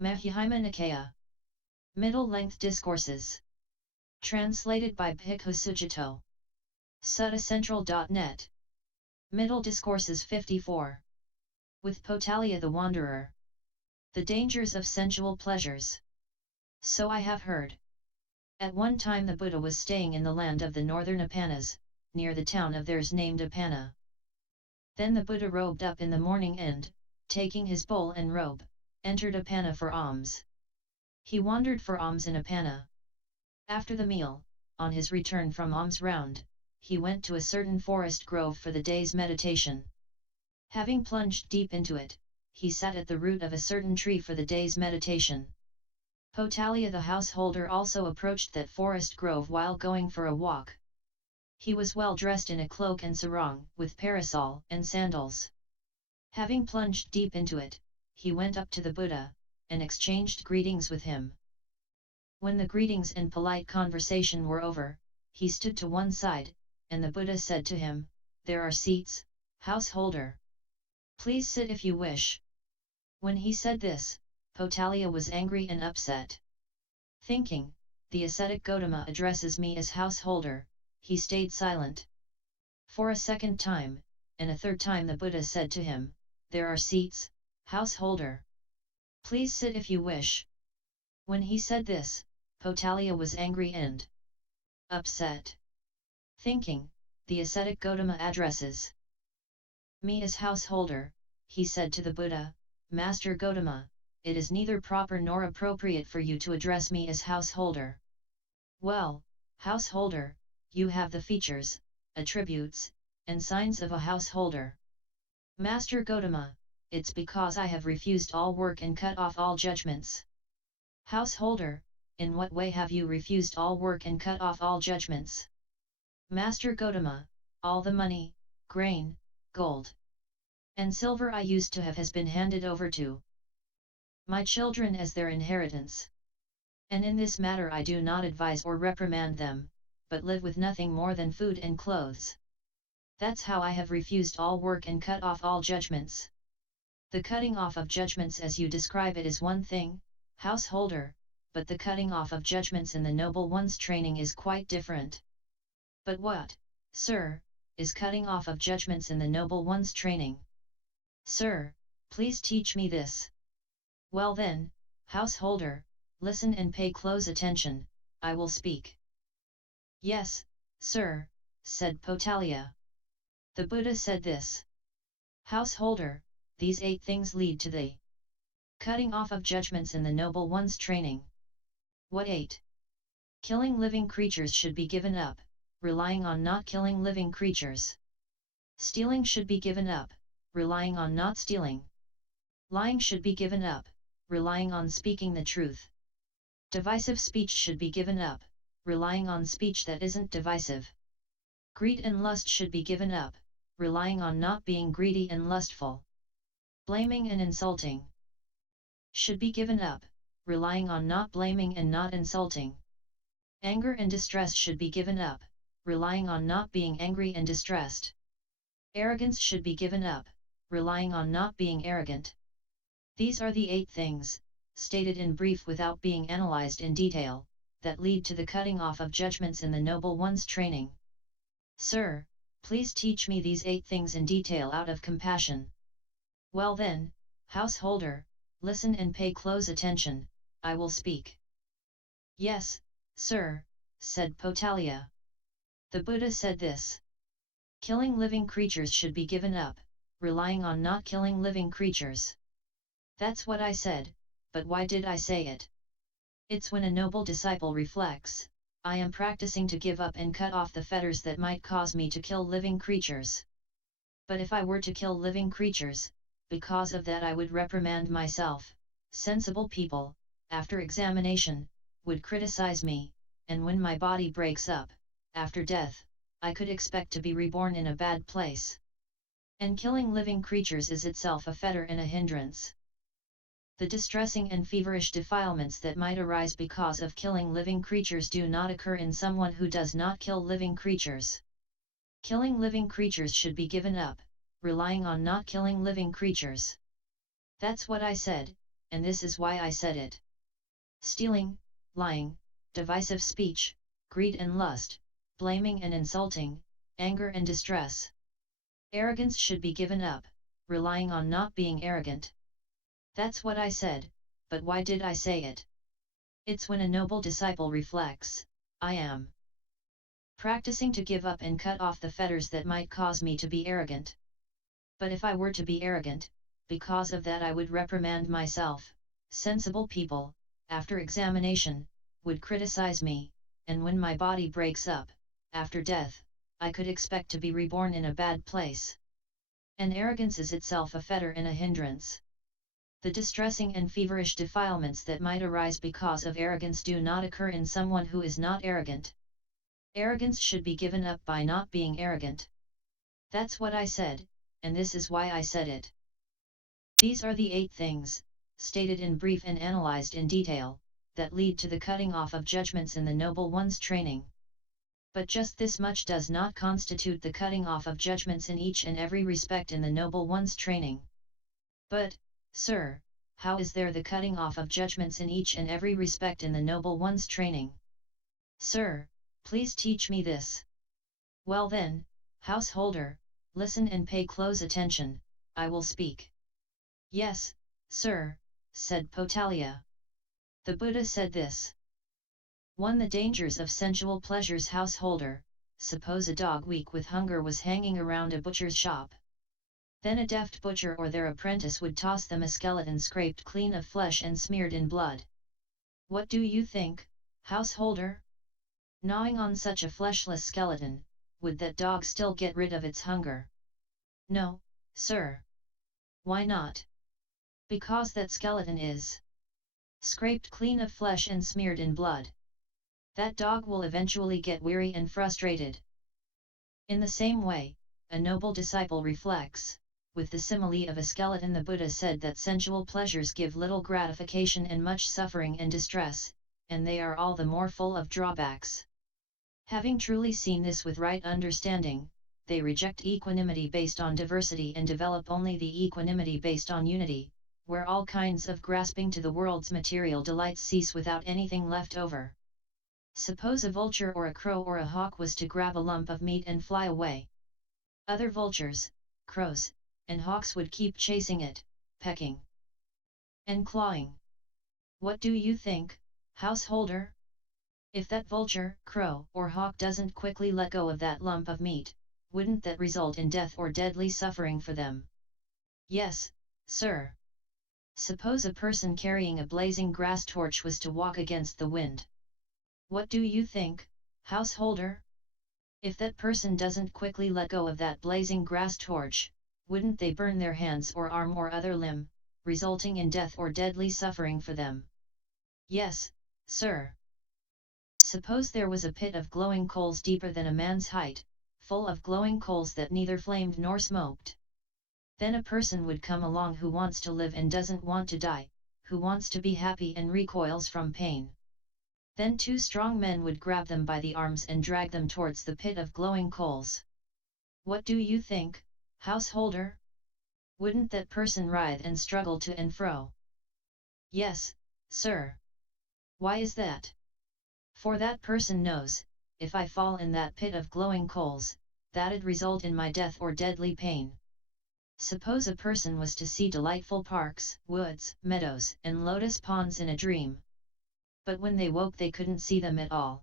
Majjhima Nikaya. Middle-length discourses. Translated by Bhikkhu Sujato. Suttacentral.net. Middle Discourses 54. With Potaliya the Wanderer. The dangers of sensual pleasures. So I have heard. At one time the Buddha was staying in the land of the northern Apanas, near the town of theirs named Apana. Then the Buddha robed up in the morning and, taking his bowl and robe, entered Apana for alms. He wandered for alms in Apana. After the meal, on his return from alms round, he went to a certain forest grove for the day's meditation. Having plunged deep into it, he sat at the root of a certain tree for the day's meditation. Potaliya the householder also approached that forest grove while going for a walk. He was well dressed in a cloak and sarong, with parasol and sandals. Having plunged deep into it, he went up to the Buddha, and exchanged greetings with him. When the greetings and polite conversation were over, he stood to one side, and the Buddha said to him, "There are seats, householder. Please sit if you wish." When he said this, Potaliya was angry and upset. Thinking, the ascetic Gotama addresses me as householder, he stayed silent. For a second time, and a third time the Buddha said to him, "There are seats, householder. Please sit if you wish." When he said this, Potaliya was angry and upset. Thinking, the ascetic Gotama addresses me as householder, he said to the Buddha, "Master Gotama, it is neither proper nor appropriate for you to address me as householder." "Well, householder, you have the features, attributes, and signs of a householder." "Master Gotama, it's because I have refused all work and cut off all judgments." "Householder, in what way have you refused all work and cut off all judgments?" "Master Gotama, all the money, grain, gold, and silver I used to have has been handed over to my children as their inheritance. And in this matter I do not advise or reprimand them, but live with nothing more than food and clothes. That's how I have refused all work and cut off all judgments." "The cutting off of judgments as you describe it is one thing, householder, but the cutting off of judgments in the Noble One's training is quite different." "But what, sir, is cutting off of judgments in the Noble One's training?" "Sir, please teach me this." "Well then, householder, listen and pay close attention, I will speak." "Yes, sir," said Potaliya. The Buddha said this. "Householder, these 8 things lead to the cutting off of judgments in the Noble One's training." "What 8? Killing living creatures should be given up, relying on not killing living creatures. Stealing should be given up, relying on not stealing. Lying should be given up, relying on speaking the truth. Divisive speech should be given up, relying on speech that isn't divisive. Greed and lust should be given up, relying on not being greedy and lustful. Blaming and insulting should be given up, relying on not blaming and not insulting. Anger and distress should be given up, relying on not being angry and distressed. Arrogance should be given up, relying on not being arrogant. These are the 8 things, stated in brief without being analyzed in detail, that lead to the cutting off of judgments in the Noble One's training. Sir, please teach me these 8 things in detail out of compassion." "Well then, householder, listen and pay close attention, I will speak." "Yes, sir," said Potaliya. The Buddha said this. Killing living creatures should be given up, relying on not killing living creatures. That's what I said, but why did I say it? It's when a noble disciple reflects, I am practicing to give up and cut off the fetters that might cause me to kill living creatures. But if I were to kill living creatures, because of that I would reprimand myself. Sensible people, after examination, would criticize me, and when my body breaks up, after death, I could expect to be reborn in a bad place. And killing living creatures is itself a fetter and a hindrance. The distressing and feverish defilements that might arise because of killing living creatures do not occur in someone who does not kill living creatures. Killing living creatures should be given up, relying on not killing living creatures. That's what I said, and this is why I said it. Stealing, lying, divisive speech, greed and lust, blaming and insulting, anger and distress. Arrogance should be given up, relying on not being arrogant. That's what I said, but why did I say it? It's when a noble disciple reflects, I am practicing to give up and cut off the fetters that might cause me to be arrogant. But if I were to be arrogant, because of that I would reprimand myself. Sensible people, after examination, would criticize me, and when my body breaks up, after death, I could expect to be reborn in a bad place. And arrogance is itself a fetter and a hindrance. The distressing and feverish defilements that might arise because of arrogance do not occur in someone who is not arrogant. Arrogance should be given up by not being arrogant. That's what I said, and this is why I said it. These are the 8 things, stated in brief and analyzed in detail, that lead to the cutting off of judgments in the Noble One's training. But just this much does not constitute the cutting off of judgments in each and every respect in the Noble One's training. But, sir, how is there the cutting off of judgments in each and every respect in the Noble One's training? Sir, please teach me this. Well then, householder, listen and pay close attention, I will speak. Yes, sir, said Potaliya. The Buddha said this. 1. The dangers of sensual pleasures. Householder, suppose a dog weak with hunger was hanging around a butcher's shop. Then a deft butcher or their apprentice would toss them a skeleton scraped clean of flesh and smeared in blood. What do you think, householder? Gnawing on such a fleshless skeleton, would that dog still get rid of its hunger? No, sir. Why not? Because that skeleton is scraped clean of flesh and smeared in blood. That dog will eventually get weary and frustrated. In the same way, a noble disciple reflects, with the simile of a skeleton. The Buddha said that sensual pleasures give little gratification and much suffering and distress, and they are all the more full of drawbacks. Having truly seen this with right understanding, they reject equanimity based on diversity and develop only the equanimity based on unity, where all kinds of grasping to the world's material delights cease without anything left over. Suppose a vulture or a crow or a hawk was to grab a lump of meat and fly away. Other vultures, crows, and hawks would keep chasing it, pecking and clawing. What do you think, householder? If that vulture, crow, or hawk doesn't quickly let go of that lump of meat, wouldn't that result in death or deadly suffering for them? Yes, sir. Suppose a person carrying a blazing grass torch was to walk against the wind. What do you think, householder? If that person doesn't quickly let go of that blazing grass torch, wouldn't they burn their hands or arm or other limb, resulting in death or deadly suffering for them? Yes, sir. Suppose there was a pit of glowing coals deeper than a man's height, full of glowing coals that neither flamed nor smoked. Then a person would come along who wants to live and doesn't want to die, who wants to be happy and recoils from pain. Then 2 strong men would grab them by the arms and drag them towards the pit of glowing coals. What do you think, householder? Wouldn't that person writhe and struggle to and fro? Yes, sir. Why is that? For that person knows, if I fall in that pit of glowing coals, that'd result in my death or deadly pain. Suppose a person was to see delightful parks, woods, meadows, and lotus ponds in a dream. But when they woke they couldn't see them at all.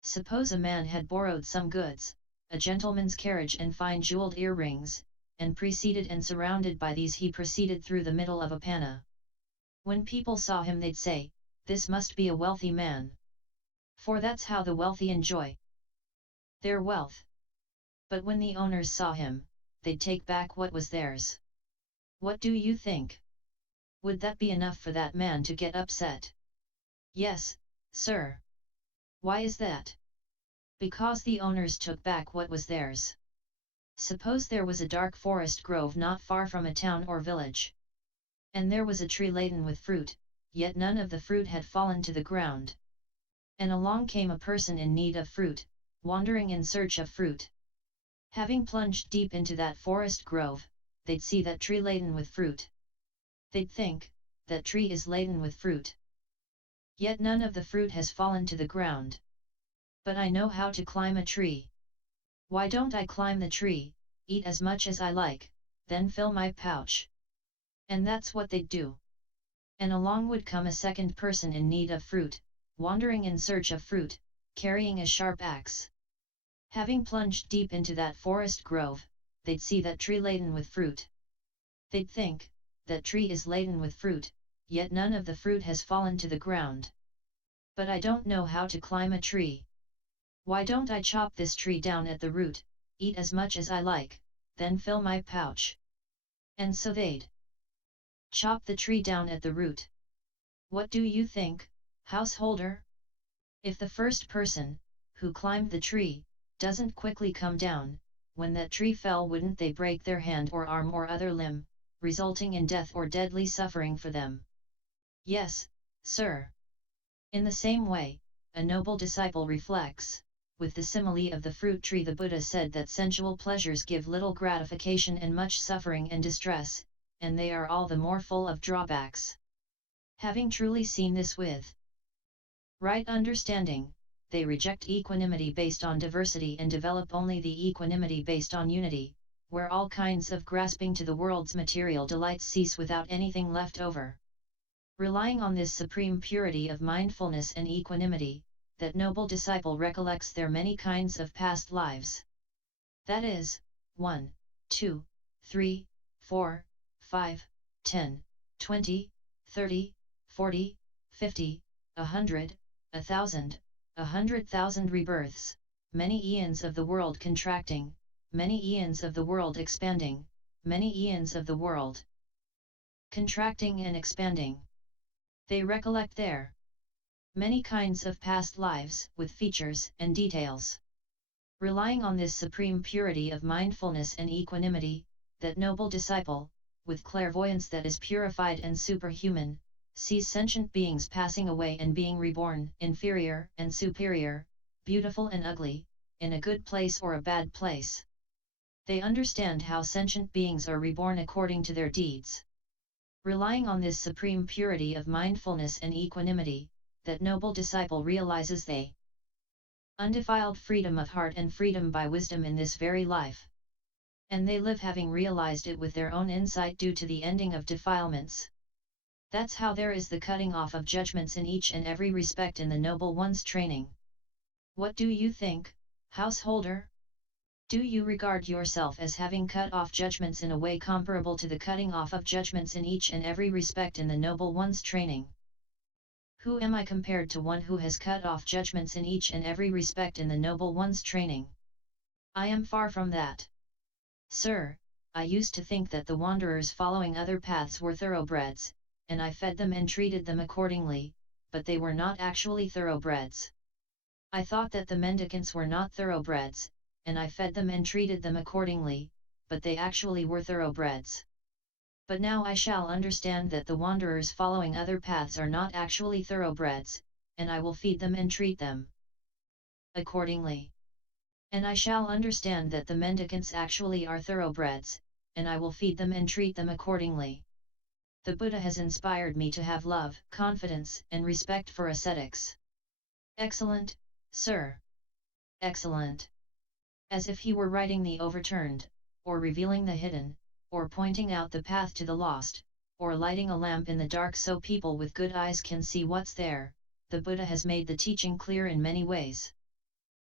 Suppose a man had borrowed some goods, a gentleman's carriage and fine jeweled earrings, and preceded and surrounded by these he proceeded through the middle of a panna. When people saw him they'd say, this must be a wealthy man. For that's how the wealthy enjoy their wealth. But when the owners saw him, they'd take back what was theirs. What do you think? Would that be enough for that man to get upset? Yes, sir. Why is that? Because the owners took back what was theirs. Suppose there was a dark forest grove not far from a town or village. And there was a tree laden with fruit, yet none of the fruit had fallen to the ground. And along came a person in need of fruit, wandering in search of fruit. Having plunged deep into that forest grove, they'd see that tree laden with fruit. They'd think, that tree is laden with fruit. Yet none of the fruit has fallen to the ground. But I know how to climb a tree. Why don't I climb the tree, eat as much as I like, then fill my pouch? And that's what they'd do. And along would come a second person in need of fruit, wandering in search of fruit, carrying a sharp axe. Having plunged deep into that forest grove, they'd see that tree laden with fruit. They'd think, that tree is laden with fruit, yet none of the fruit has fallen to the ground. But I don't know how to climb a tree. Why don't I chop this tree down at the root, eat as much as I like, then fill my pouch? And so they'd chop the tree down at the root. What do you think, householder? If the first person, who climbed the tree, doesn't quickly come down, when that tree fell, wouldn't they break their hand or arm or other limb, resulting in death or deadly suffering for them? Yes, sir. In the same way, a noble disciple reflects. With the simile of the fruit tree, the Buddha said that sensual pleasures give little gratification and much suffering and distress, and they are all the more full of drawbacks. Having truly seen this with right understanding, they reject equanimity based on diversity and develop only the equanimity based on unity, where all kinds of grasping to the world's material delights cease without anything left over. Relying on this supreme purity of mindfulness and equanimity, that noble disciple recollects their many kinds of past lives. That is, 1, 2, 3, 4, 5, 10, 20, 30, 40, 50, 100, 1,000, 100,000 rebirths, many eons of the world contracting, many eons of the world expanding, many eons of the world contracting and expanding. They recollect their many kinds of past lives, with features and details. Relying on this supreme purity of mindfulness and equanimity, that noble disciple, with clairvoyance that is purified and superhuman, sees sentient beings passing away and being reborn, inferior and superior, beautiful and ugly, in a good place or a bad place. They understand how sentient beings are reborn according to their deeds. Relying on this supreme purity of mindfulness and equanimity, that noble disciple realizes they undefiled freedom of heart and freedom by wisdom in this very life. And they live having realized it with their own insight due to the ending of defilements. That's how there is the cutting off of judgments in each and every respect in the Noble One's training. What do you think, householder? Do you regard yourself as having cut off judgments in a way comparable to the cutting off of judgments in each and every respect in the Noble One's training? Who am I compared to one who has cut off judgments in each and every respect in the Noble One's training? I am far from that. Sir, I used to think that the wanderers following other paths were thoroughbreds, and I fed them and treated them accordingly, but they were not actually thoroughbreds. I thought that the mendicants were not thoroughbreds, and I fed them and treated them accordingly, but they actually were thoroughbreds. But now I shall understand that the wanderers following other paths are not actually thoroughbreds, and I will feed them and treat them accordingly. And I shall understand that the mendicants actually are thoroughbreds, and I will feed them and treat them accordingly. The Buddha has inspired me to have love, confidence, and respect for ascetics. Excellent, sir. Excellent. As if he were writing the overturned, or revealing the hidden, or pointing out the path to the lost, or lighting a lamp in the dark so people with good eyes can see what's there, the Buddha has made the teaching clear in many ways.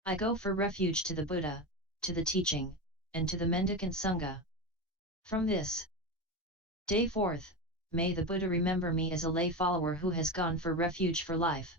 I go for refuge to the Buddha, to the teaching, and to the mendicant Sangha. From this day forth, may the Buddha remember me as a lay follower who has gone for refuge for life.